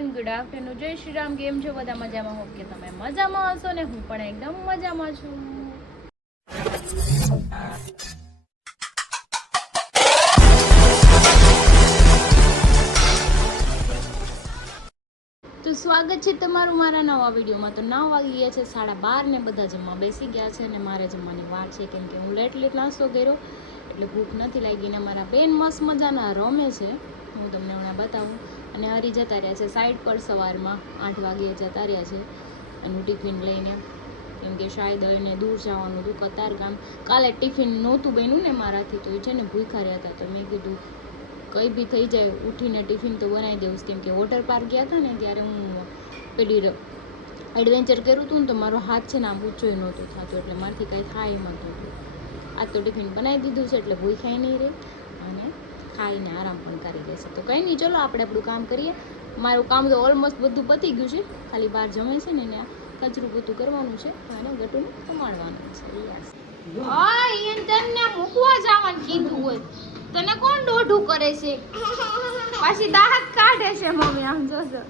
Morning, good afternoon, જય શ્રી રામ. કેમ છો બધા? મજામાં? હોપ કે તમે મજામાં હશો ને હું પણ એકદમ મજામાં છું. તો સ્વાગત છે તમારું મારા નવા વિડીયોમાં. તો 9 વાગી ગયા છે, 12:30 ને બધા જમવા બેસી ગયા છે અને મારે જમવાની વાર છે કેમ કે હું લેટ નાસ્તો કર્યો એટલે ભૂખ નથી લાગી ને મારા બેન મસ્ત મજાના રમે છે. હું તમને હમણાં બતાવું. અને હરી જતા રહ્યા છે સાઈડ પર સવારમાં 8 વાગ્યે જતા રહ્યા છે એનું ટિફિન લઈને કેમ કે શાયદ એને દૂર જવાનું હતું કતારગામ. કાલે ટિફિન નહોતું બન્યું ને મારાથી તો એ છે ને ભૂખ્યા રહ્યા હતા. તો મેં કીધું કંઈ બી થઈ જાય ઉઠીને ટિફિન તો બનાવી દઉં કેમ કે વોટર પાર્ક ગયા હતા ને ત્યારે હું પેલી એડવેન્ચર કર્યું હતું ને તો મારો હાથ છે ને આમ ઊંચો નહોતો થતો એટલે મારાથી કાંઈ થાય એમ હતું. આજ તો ટિફિન બનાવી દીધું છે એટલે ભૂખ્યા નહીં રહે અને ખાઈને આરામ પણ કરી દેશે. તો કંઈ નહીં, ચલો આપણે આપણું કામ કરીએ. મારું કામ તો ઓલમોસ્ટ બધું પતી ગયું છે, ખાલી બહાર જમે છે ને ત્યાં કચરું બધું કરવાનું છે અને ગટુને કમાડવાનું છે. હા, એને તને મૂકવા જવાનું કીધું હોય તને કોણ દોઢું કરે છે? પાછી દાંત કાઢે છે મમ્મી. આમ જોજો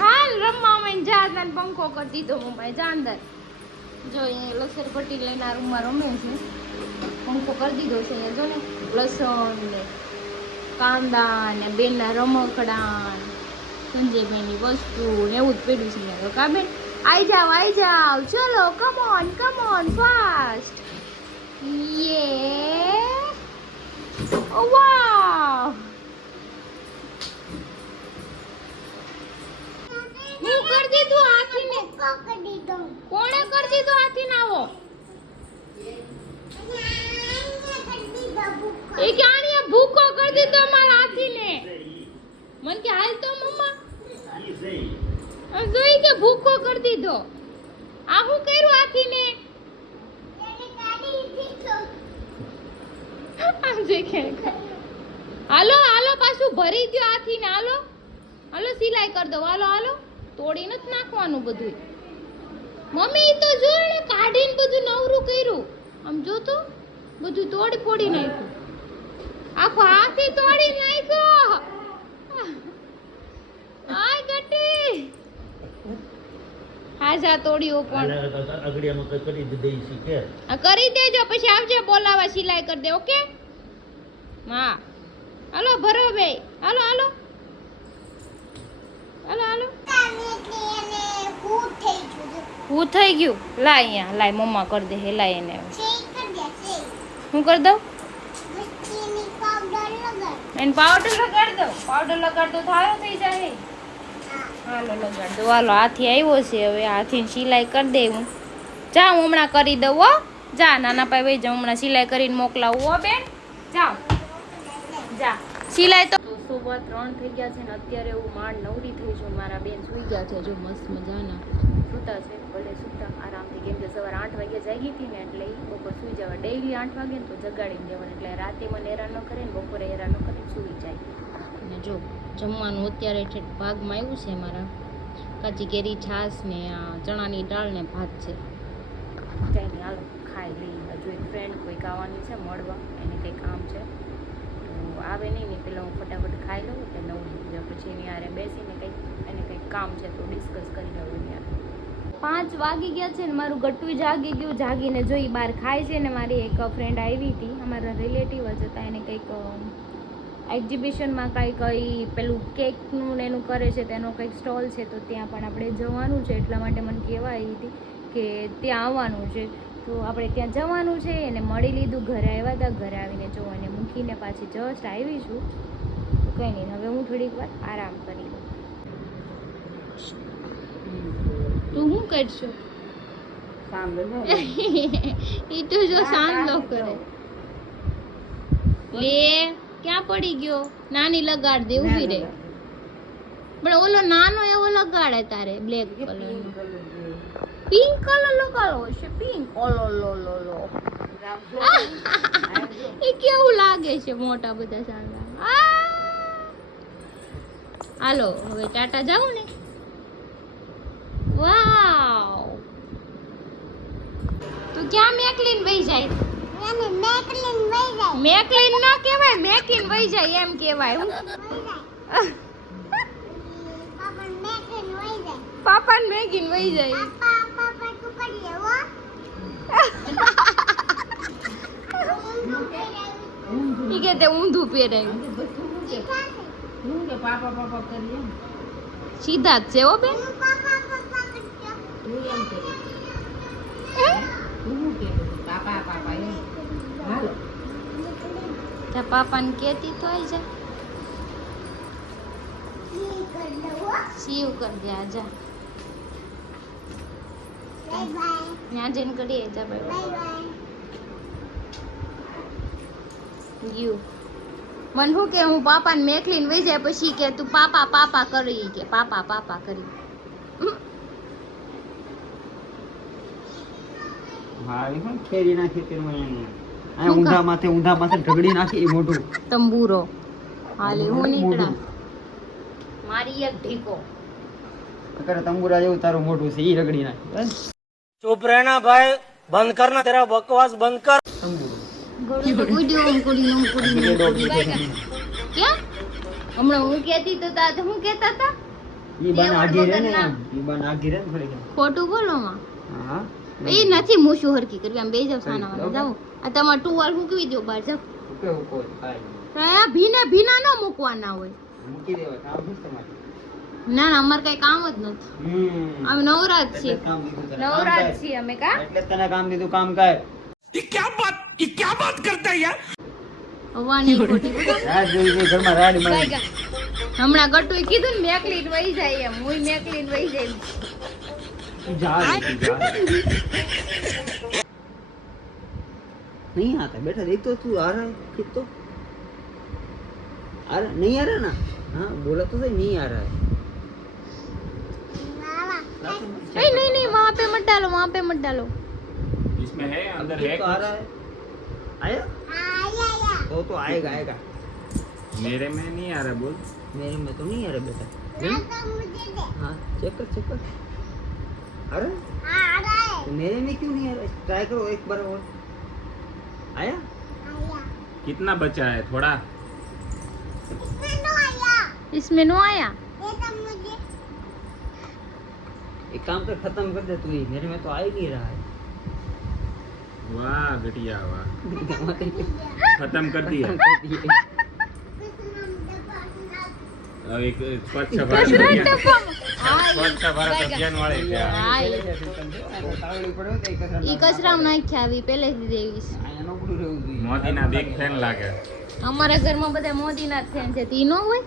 હાલ રમવા માં જા તને પંખો કરી દીધો મમ્મી. જા અંદર જો અહીંયા લસર પટ્ટી લઈને આ રૂમમાં રમે છે. પંખો કરી દીધો છે અહીંયા જો ને લસણ ને કાંદા ને બેનના રમકડા સંજયભાઈની વસ્તુ ને એવું જ પડ્યું છે અહીંયા. કા બેન આઈ જાવ ચલો કમ ઓન ફાસ્ટ. યે ઓ વાવ, હું કરી દીધું હાથીને. કોણે કરી દીધું હાથીને? આવો એ ક્યાંની ભૂકો કરી દીધો મારા હાથીને. મન કે હાલ તો મમ્મા જોઈ કે ભૂકો કરી દીધો. આ હું કર્યું હાથીને? હાલો પાછું ભરી ગયો હાથીને. હાલો સિલાઈ કરી દો. હાલો તોડી નથી નાખવાનું બધું. મમ્મી તો જો એને કાઢીને બધું નવરું કર્યું. આમ જો તો બધું તોડી ફોડી નાખ્યું. આખો હાથી તોડી નાખ્યો. આય ગટી હાજા તોડ્યો પણ અગડિયામાં કરી દઈ છે કે કરી દેજો પછી આવજે બોલાવા સિલાઈ કરી દે. ઓકે હા હાલો ભરો બે. હાલો હું થઈ ગયું. લાય અહીંયા લાય મમ્મા કરી દે. લાય એને હું કરી દઉં એને પાવડર લગાડ દો. થાયો થઈ જાય. હાલો લગાડ દો. હાલો હાથી આવ્યો છે હવે હાથીને સિલાઈ કરી દે. હું જા હું હમણાં કરી દઉં હો. જા નાના ભાઈ વહી જાઉં હમણાં સિલાઈ કરીને મોકલાવું હો બેન. જાઓ જા સિલાઈ તો 3:15 થઈ ગયા છે ને અત્યારે હું માંડ નવરી થઈ છું. મારા બેન સૂઈ ગયા છે જો મસ્ત મજાના સૂતા છે. ભલે સૂતા આરામથી કેમ કે સવારે 8 વાગે જાગી હતી ને એટલે બપોર સૂઈ જવા. ડેઈલી 8 વાગે ને તો જગાડીને દેવાનું એટલે રાતે મને હેરાન ન કરે ને બપોરે હેરાન ન કરીને સૂઈ જાય. અને જો જમવાનું અત્યારે ભાગમાં આવ્યું છે મારા કાચી કેરી છાશ ને ચણાની દાળ ને ભાત છે. કંઈ નહીં હાલો ખાઈ લઈ. હજુ એક ફ્રેન્ડ કોઈક આવવાની છે મળવા, એને કંઈ કામ છે તો આવે નહીં ને પહેલાં હું ફટાફટ ખાઈ લઉં એટલે 9 વાગ્યા પછી એની યારે બેસીને કંઈક કામ છે તો ડિસ્કસ કરી લઉં એની યારે. 5 વાગી ગયા છે ને મારું ગટ્ટું જાગી ગયું. જાગીને જોઈ બહાર ખાય છે ને મારી એક ફ્રેન્ડ આવી હતી અમારા રિલેટિવ જ હતા. એને કંઈક એક્ઝિબિશનમાં કંઈ પેલું કેકનું ને એનું કરે છે તેનો કંઈક સ્ટોલ છે તો ત્યાં પણ આપણે જવાનું છે. એટલા માટે મને કહેવા આવી હતી કે ત્યાં આવવાનું છે તો આપણે ત્યાં જવાનું છે. એને મળી લીધું, ઘરે આવ્યા હતા. ઘરે આવીને જો એને મૂકીને પાછી જસ્ટ આવી છું તો કંઈ નહીં હવે હું થોડીક વાર આરામ કરી લઉં. તું શું કરશો? એ તો જો સાંભળો કરે લે ક્યાં પડી ગયો? નાની લગાડ દે ઊભી રે. પણ ઓલો નાનો એવો લગાડે તારે બ્લેક કલર નો. પિંક કલર લગાડવો છે. પિંક ઓલો લો એ કેવું લાગે છે મોટા બધા સાંભળા. હાલો હવે ટાટા જાવ ને. વાવ તું ક્યાં મેકલીન વહી જાય? મેકલીન ના કહેવાય, મેકીન વહી જાય એમ કહેવાય. પાપાને મેગીને વહી જાય ઈ કે તે ઊંધું પહેરાયું હું કે પાપા પાપા કરીએ સીધા જ છે હો બેન તું એમ કરે તું કે પાપા પાપા એમ હાલો ત્યાં પાપાને કહેતી તો આઈ જા સીવ કર દે આજા ત્યાં જઈને કરીએ જા બાય યુ મન હું કે હું પાપાને મેકલીને વહી જાય પછી કે તું પાપા પાપા કરી કે પાપા પાપા કરી હા એ પણ ખેરી નાખી તેમાં આ ઊંધા માથે ઢગડી નાખી એ મોઢું તંબુરો હાલે હું નીકળા મારી એક ઢીકો અકર તંબુરા જેવું તારું મોઢું છે ઈ રગડી નાખી બસ चुप रहना भाई बंद करना तेरा बकवास बंद कर તંબુરો ક્યાં હમણાં હું કહેતી તો તા હું કહેતા હતા ઈ બાન આગી રહે ને દેવળ ઈ બાન આગી રહે ને થોડી ખોટું બોલો માં હા એ નથી મૂછું હરકી કરવી આમ બેસી જાવ સાનાવાના જાઓ આ તમાર ટુવાલ મૂકવી દો બહાર જાઓ ઓકે ઓકે કાઈ તો આ ભીના ન મૂકવાના હોય મૂકી દેવા કામ છે તમારે ના ના અમારે કઈ કામ જ નથી અમે નવરાજ છીએ કામ દીધું તને નવરાજ છીએ અમે કા એટલે તને કામ દીધું કામ કર હવાની ખોટી રાત જોઈ છે ઘરમાં રાડ મળી હમણાં ગટુએ કીધું ને મેકલીન વહી જાય એમ હું મેકલીન વહી જાય જા नहीं आता बेटा देख तो तू आ रहा है ठीक तो आ रहा नहीं आ रहा ना हाँ बोला तो सही नहीं आ रहा है नहीं वहाँ पे मत डालो इसमें है अंदर ठीक है तो आ रहा है आया तो आएगा मेरे में नहीं आ रहा बोल मेरे में तो नहीं आ रहा बेटा हाँ चेक कर आ रहा है तो मेरे में क्यों नहीं आ रहा ट्राई करो एक बार और आया कितना बचा है थोड़ा इसमें नो आया एक काम कर खत्म कर दे तू ही मेरे में तो आ ही नहीं रहा है वाह घटिया वाह खत्म कर दिया अब एक स्वच्छ भारत अभियान स्वच्छ भारत अभियान वाले क्या તાવડી પડ્યો તો એક ઈ કચરામાં નાખ્યા આવી પહેલેથી દેવીશ આયા નો પડું રહેવું જોઈએ मोदी ना बिग फैन लागे અમારા ઘરમાં બધા મોદીના જ ફેન છે તી નો હોય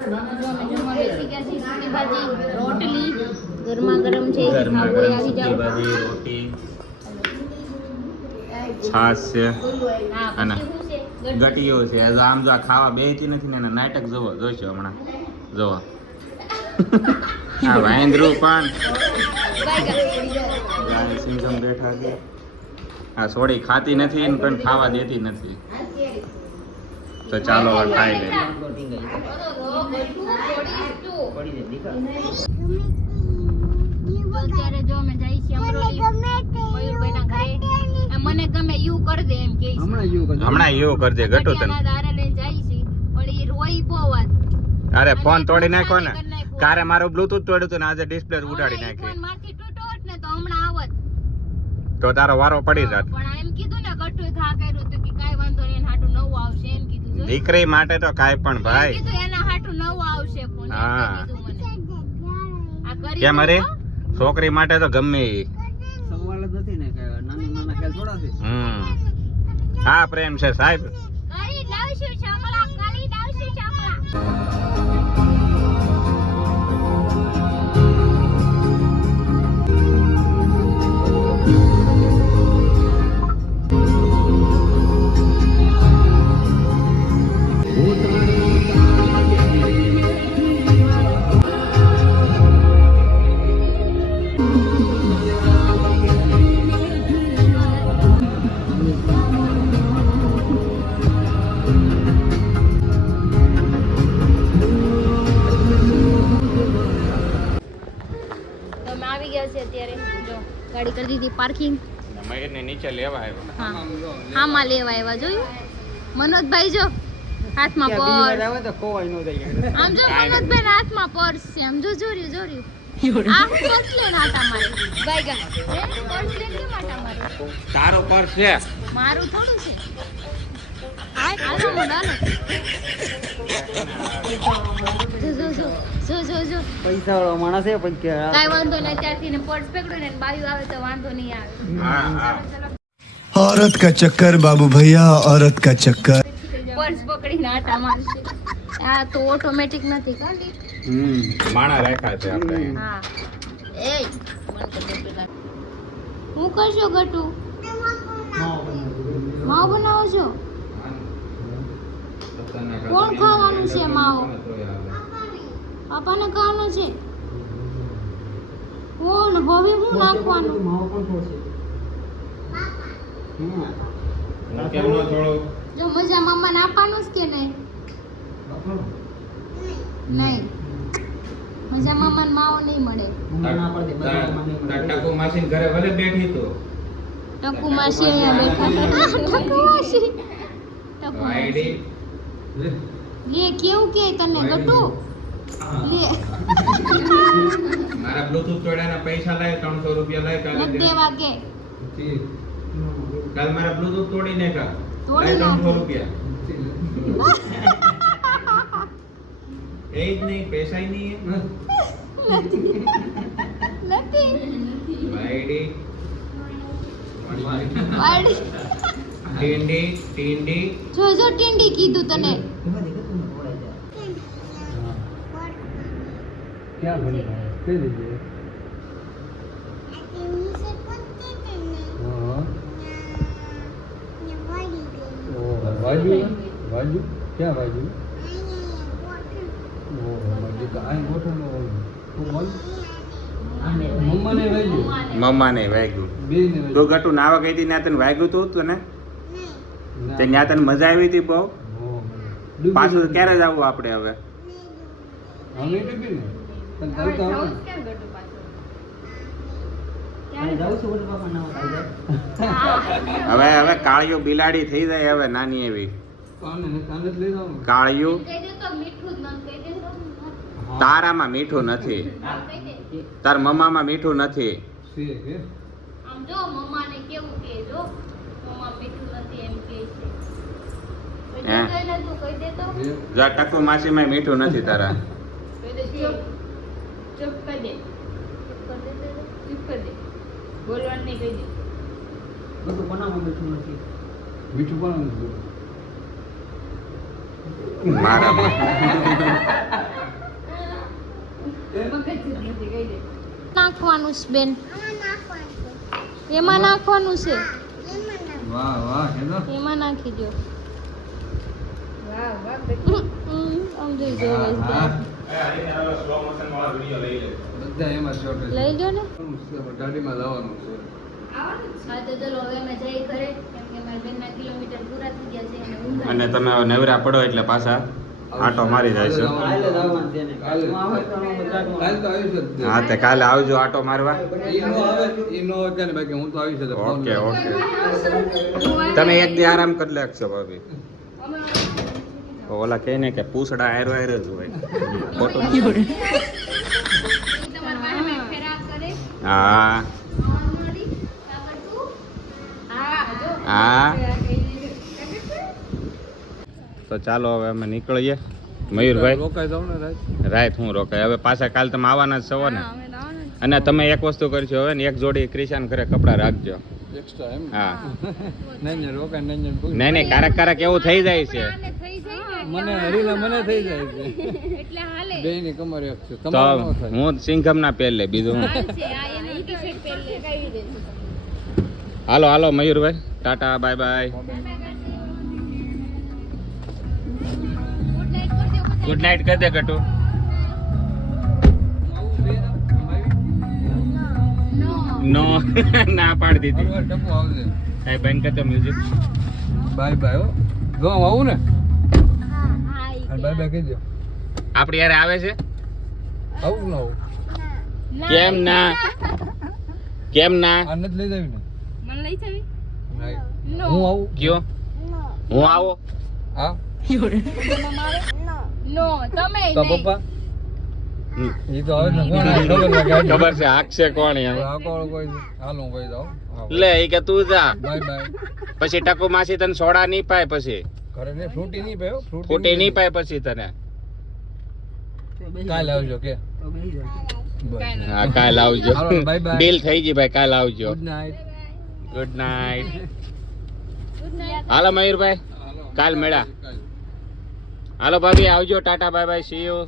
અમે જમવા બેસી ગયા છીએ સૂકી ભાજી રોટલી ગરમા ગરમ છે गर्मा ખાવું હોય गर्म આવી सूखी જાઓ भाजी रोटी છાશ છે હા અને પછી શું છે ગટીઓ છે આમ જો આ ખાવા બેહતી નથી ને એના નાટક જોઈશું હમણાં જોવો આ વાંદરું પણ ગાય સિંઘમ બેઠા છે આ સોડી ખાતી નથી ને પણ ખાવા દેતી નથી તો ચાલો હવે ખાઈ લઈએ પડી જાય દીકરા અત્યારે જો અમે જઈ છીએ અમરોલી મયુરભાઈના ઘરે મને ગમે યુ કરી દે એમ કે છે હમણાં યુ કરજો હમણાં એવું કરજે ગટુ તને દારે લઈને જાય છે પણ એ રોઈ પોવા અરે ફોન તોડી નાખ્યો ને કારે મારું બ્લૂટૂથ તોડ્યું હતું ને આજે ડિસ્પ્લે ઉડાડી નાખી ફોન મારથી તૂટો હોત ને તો હમણાં આવત તો તારો વારો પડી જાત પણ એમ કીધું ને ગટુએ ઘા કર્યું તો કે કાઈ વાંધો નહીં એના હાટું નવું આવશે એમ કીધું જોઈ દીકરી માટે તો કાંઈ પણ ભાઈ કીધું એના હાટું નવું આવશે ફોન એમ હા. કીધું મને આ કરી કેમ દો અરે હો. છોકરી માટે તો ગમે ઈ. સવાલ જ નથી ને કે નાના ખેલ થોડા છે હા પ્રેમ છે સાહેબ કરી લાવશું છોકરા કરી લાવશું છોકરા તો અમે આવી ગયા છે અત્યારે જો ગાડી કરી દીધી પાર્કિંગ મયુરને નીચે લેવા આવ્યો હા હામાં લેવા આવ્યા જોયું મનોજભાઈ જો હાથમાં બીજી વાર પર્સ આવે તો ખોવાય ન જાય આમ જો મનોજભાઈ હાથમાં પર્સ છે આમ જો જોર્યું આ પર્સ લઈને આટા મારે ગાય પર્સ લઈને કેમ આટા મારે તારો પર્સ છે મારું થોડું છે હાલો મોડાલો જો પૈસા વાળો માણસ છે પણ કે કાઈ વાંધો નહીં ત્યારથી ને પર્સ પકડ્યું ને બાયું આવે તો વાંધો નહીં આવે હા औरत का चक्कर बाबू भैया औरत का चक्कर પર્સ પકડીને આટા મારશે આ તો ઓટોમેટિક નથી કાંડી માણા રાખ્યા છે આપણે હા એ બંધ કર દે પેલા હું કરશો ગટુ માવ બનાવો છો કોણ ખાવાનું છે માવ પાપાને ખાવાનું છે કોણ હવે હું નાખવાનું કેમ નો થોડો જો મજા મમ્માને આપવાનું છે કે નહીં નહીં મજા મમ્માને માવો નહીં મળે ટકુ માસી ઘરે ભલે બેઠી તો ટકુ માસી અહીંયા બેઠા ટકુ માસી ટકુ આઈડી લે કેવું કે તને ગટુ લે મારા બ્લૂટૂથ તોડ્યાના પૈસા લાય 300 રૂપિયા લાય કાલે મત દેવા કે કાલ મારા બ્લૂટૂથ તોડી નાખા તોડી લાય 300 નાખે. રૂપિયા એ જ નહીં પૈસા નહીં નથી આઈડી વાડી ટીંડી જો ટીંડી કીધું તને ક્યાં ભણી કઈ દીધી વાજુ ક્યાં વાજુ મમ્માને વાગ્યું તો ગટુ નાવા ગઈ હતી ત્યાં તને વાગ્યું તું તને તે ત્યાં તને મજા આવી હતી બહુ પાછું ક્યારે જ આવું આપણે હવે હવે હવે કાળિયું બિલાડી થઈ જાય હવે નાની એવી કાળિયું કહી દે તો મીઠું જ ન કહી દે તો તારામાં મીઠું નથી તાર મમ્મામાં મીઠું નથી આમ જો મમ્માને કેવું કે જો મમ્મા મીઠું નથી એમ કહે છે હે? કહી દે તું કહી દે તો જો ટકુ માસીમાં મીઠું નથી તારા કહી દે ચૂપ કરી દે ચૂપ કરી દે બોલવાનું નહીં કહી દે મીઠું પણ મારા નાખવાનું છે બેન એમાં નાખવાનું છે વાહ વાહ હેલો એમાં નાખી દો આમ જોઈ જો બધા એમાં શોર્ટ લઈ લો ને ગાડીમાં લાવવાનું છે હા તો ચલો હવે અમે જઈ ઘરે કેમ કે મારા બેનના કિલોમીટર પૂરા થઈ ગયા છે અને ઊંઘા અને તમે હવે નવરા પડો એટલે પાછા આટો મારી જાય છે હા તે કાલે આવજો આટો મારવા ઓકે ઓકે તમે એક દી આરામ કરી લેશો ભાભી ઓલા કહે ને કે પૂછડા આયરો આયરો જ હોય ખોટું તમારા વાહમે ફેરા કરે હા હા તો ચાલો હવે અમે નીકળીએ મયુરભાઈ રોકાઈ જાવ ને રાઈટ હું રોકાય હવે પાછા કાલ તમે આવવાના જ છો ને અને તમે એક વસ્તુ કરશો હવે ને એક જોડી ક્રિશાન ઘરે કપડા રાખજો એક્સ્ટ્રા એમ હા નહીં રોકાઈ નહીં નહીં નહીં કારક કારક એવું થઈ જાય છે મને હરીલા મને થઈ જાય છે એટલે હાલે બે ની કમર એક છે તો તમારે ન થાય હું સિંઘમ ના પહેર લે બીજું હું છે આ એને ટી-શર્ટ પહેરી કઈ દે હાલો હાલો મયુરભાઈ tata bye bye good night કહી દે કટુ નો ના પાડી દીધી હવે ટપુ આવજે એ બંધ કરતો મ્યુઝિક બાય બાય હો જો હું આવું ને હાઈ બાય બાય કહી દો આપણી યાર આવે છે આવું ન આવું કેમ ના કેમ ના આ નથી લઈ જાવી ને મને લઈ જાવી નહીં હું આવું કયો હું આવો હા નો તમે તો નહીં પપ્પા ખબર છે હાકશે કોણ એમ લે ઈ કે તું જા પછી ટકુ માસી તને સોડા નહીં પાય પછી ફૂટી નહીં પાય પછી તને હા કાલ આવજો ડીલ થઈ ગઈ ભાઈ કાલ આવજો ગુડ નાઇટ હાલો મયુરભાઈ કાલ મળ્યા હાલો ભાભી આવજો Tata bye bye see you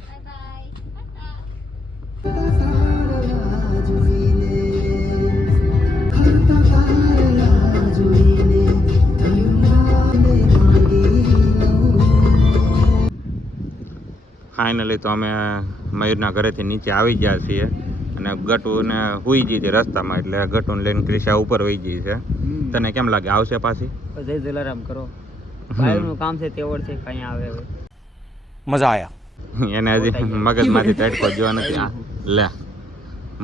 finally તો અમે મયુરના ઘરેથી નીચે આવી ગયા છીએ અને ગટુને હુઈ ગઈ હતી રસ્તામાં એટલે ગટુને લઈને ક્રિશા ઉપર વહી ગઈ છે તને કેમ લાગે આવશે પાછી જય જલારામ કરો ભાઈનું કામ છે તેવડ છે કઈ આવે હવે મજા આયા એને હજી મગજમાંથી તડકો જોવા નથી આ લે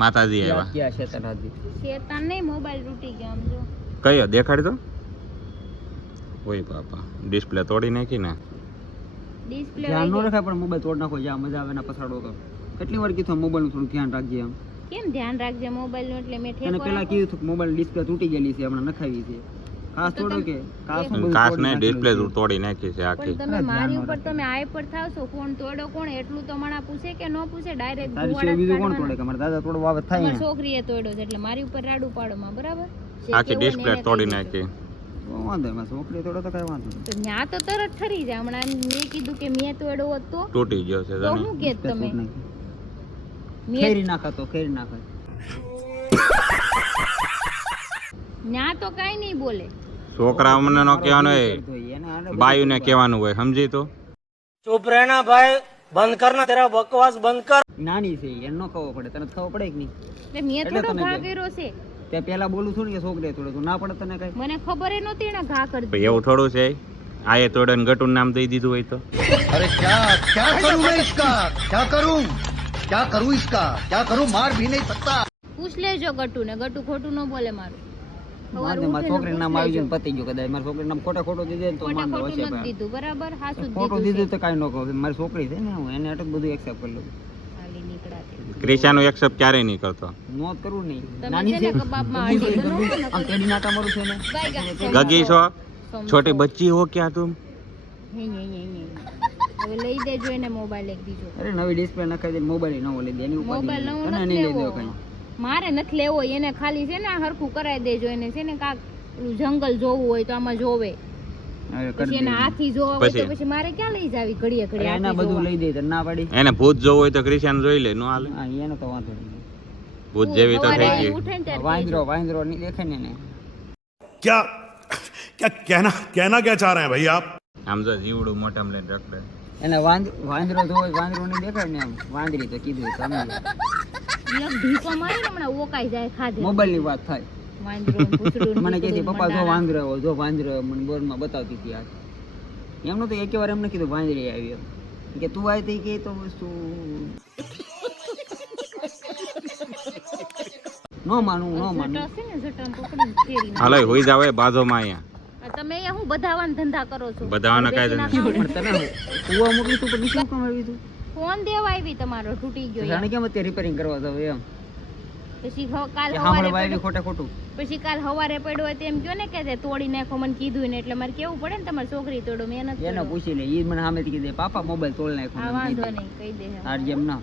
માતાજી આવ્યા ક્યાં શેતન હતી શેતાન નહીં મોબાઈલ તૂટી ગયો આમ જો કયો દેખાડ તો ઓય બાપા ડિસ્પ્લે તોડી નાખી ને ડિસ્પ્લે ધ્યાન ન રખાય પણ મોબાઈલ તોડ નાખો જ્યાં મજા આવે ના પછાડો તો કેટલી વાર કીધું મોબાઈલ નું થોડું ધ્યાન રાખજે એમ કેમ ધ્યાન રાખજે મોબાઈલ નું એટલે મેં એને ઠેકો પેલા કીધું હતું મોબાઈલ ડિસ્પ્લે તૂટી ગયેલી છે હમણાં નખાવી છે ખાસ તોડો કે ખાસ કાચ ને ડિસ્પ્લે તોડી નાખી છે આખી પણ તમે મારી ઉપર તમે આઈ પર થાવશો ફોન તોડો કોણ એટલું તો મને પૂછે કે ન પૂછે ડાયરેક્ટ તારી સિવાય બીજું કોણ તોડે કે મારા દાદા તોડવા આવે થાય મારી છોકરીએ તોડ્યો છે એટલે મારી ઉપર રાડું પાડો માં બરાબર જે આખી કેવું ડિસ્પ્લે એને તોડી કહી નાખી વાંધો એમાં છોકરી તોડો તો કઈ વાંધો તો ન્યા તો તરત ઠરી જાય હમણાં મેં કીધું કે મેં તોડ્યો હોત તો તૂટી ગયો છે તો તને શું કે તમે નહીં મેં ખેરી નાખા તો ખેરી નાખા ન્યા તો કાઈ નહીં બોલે છોકરા અમને નો કહેવાનું હોય બાયુને કહેવાનું હોય સમજી તો चुप रहना भाई बंद करना तेरा बकवास बंद कर નાની છે એનો ખબર પડે તને ખબર પડે કે નહીં એટલે મેં થોડો ઘા કર્યો છે ત્યાં પેલા બોલું છું ને કે છોકરી તોડે તો ના પડે તને કઈ મને ખબર ય નહોતી એને ઘા કરી ભાઈ એવું થોડું છે આયે તોડે ને ગટુનું નામ દઈ દીધું હોય તો अरे क्या क्या करूं मैं इसका क्या करूं इसका क्या करूं मार भी नहीं सकता પૂછ લેજો ગટુ ને ગટુ ખોટું ન બોલે મારું વાંધો મારા છોકરીનું નામ આવી ગયું ને પતી ગયું કદાચ મારા છોકરીનું નામ ખોટે ખોટું દીધે ને તો ખોટે વાંધો ખોટું હશે નથી દીધું બરાબર હાસુ જ ખોટું દીધું દીધું તો કાંઈ ન કહું મારી છોકરી છે ને હું એને આટલું બધું એક્સેપ્ટ કરી લઉં ખાલી નીકળાતી ક્રિશાનું એક્સેપ્ટ ક્યારેય નહીં કરતો નોંધ કરવું નહીં તમે નાની છે છે ને કબાબમાં અડી બનાવો ને આમ તેડી નાટા મારું છે ને ગગી છો છોટી બચ્ચી હો ક્યાં તું હવે લઈ દેજો એને મોબાઈલ એક બીજો અરે નવી ડિસ્પ્લે નખાઈ દે મોબાઈલ નવો લઈ દે એની ઉપર મોબાઈલ નવો તને નથી નહીં લઈ લેવો દો કઈ મારે નથી લેવો એને ખાલી છે ને આ હરખું કરાવી દેજો એને છે ને કાક પેલું જંગલ જોવું હોય તો આમાં જોવે હવે કરી પછી દે એના હાથી જોવા હોય તો પછી? પછી મારે ક્યાં લઈ જાવી ઘડીએ ઘડીએ એના હાથી બધું જોવા? લઈ દે તને ના પાડી એને ભૂત જોવું હોય તો ક્રિશાન જોઈ લે નો હાલે હા એને તો વાંધો નહીં ભૂત જેવી તો થઈ સવારે ગઈ ઉઠે ને ત્યારે વાંદરો વાંદરો નહીં દેખે ને એને क्या क्या कहना क्या चाह रहे हैं भाई आप આમ જો જીવડું મોઢામાં લઈને રખડે એને વાંદરો જોવે વાંદરો નહીં દેખાય ને એમ વાંદરી તો કીધું તો સમજી કહેજો. એક ઢીકો મારી ને હમણાં ઓકાઈ જાય ખાધે મોબાઈલ ની વાત થાય વાંદરો ને પૂંછડું ને મને કહે છે કીધું પપ્પા જો મંડારા. વાંદરો આવ્યો જો વાંદરો આવ્યો મને બોર્ડમાં બતાવતી હતી આ એમનું તો એક વાર એમને કીધું વાંદરી આવી એમ કે તું આવી હતી કે તો વસ્તુ નો માનું જટા છે ને જટાને પકડીને ફેરી નાખે. હાલો હોઈ જાવ એ બાજુમાં અહીંયા આ તમે અહીંયા હું બધાવાના ધંધા કરો છો બધાવાના કાંઈ બેસીને ધંધા? ખાઓ. પણ તને કુવા મોકલી તું પણ નીચે કેમ આવી તું ફોન દેવા આવી તમારો તૂટી ગયો જાણે યાર. કેમ અત્યારે રિપેરિંગ કરવા જાવ એમ પછી કાલ કે સવારે સાંભળવા આવી પડ્યો ખોટે ખોટું પછી કાલ સવારે પડ્યો હોય તો એમ કયો ને કે તે તોડી નાખો મને કીધું ને એટલે મારે કેવું પડે ને તમારી છોકરી તોડો મેં નથી એને તોડ્યો. પૂછી લે ઈ મને સામેથી કીધે પાપા મોબાઈલ તોડ હા નાખ્યો વાંધો નહીં કહી દે આર જેમ ના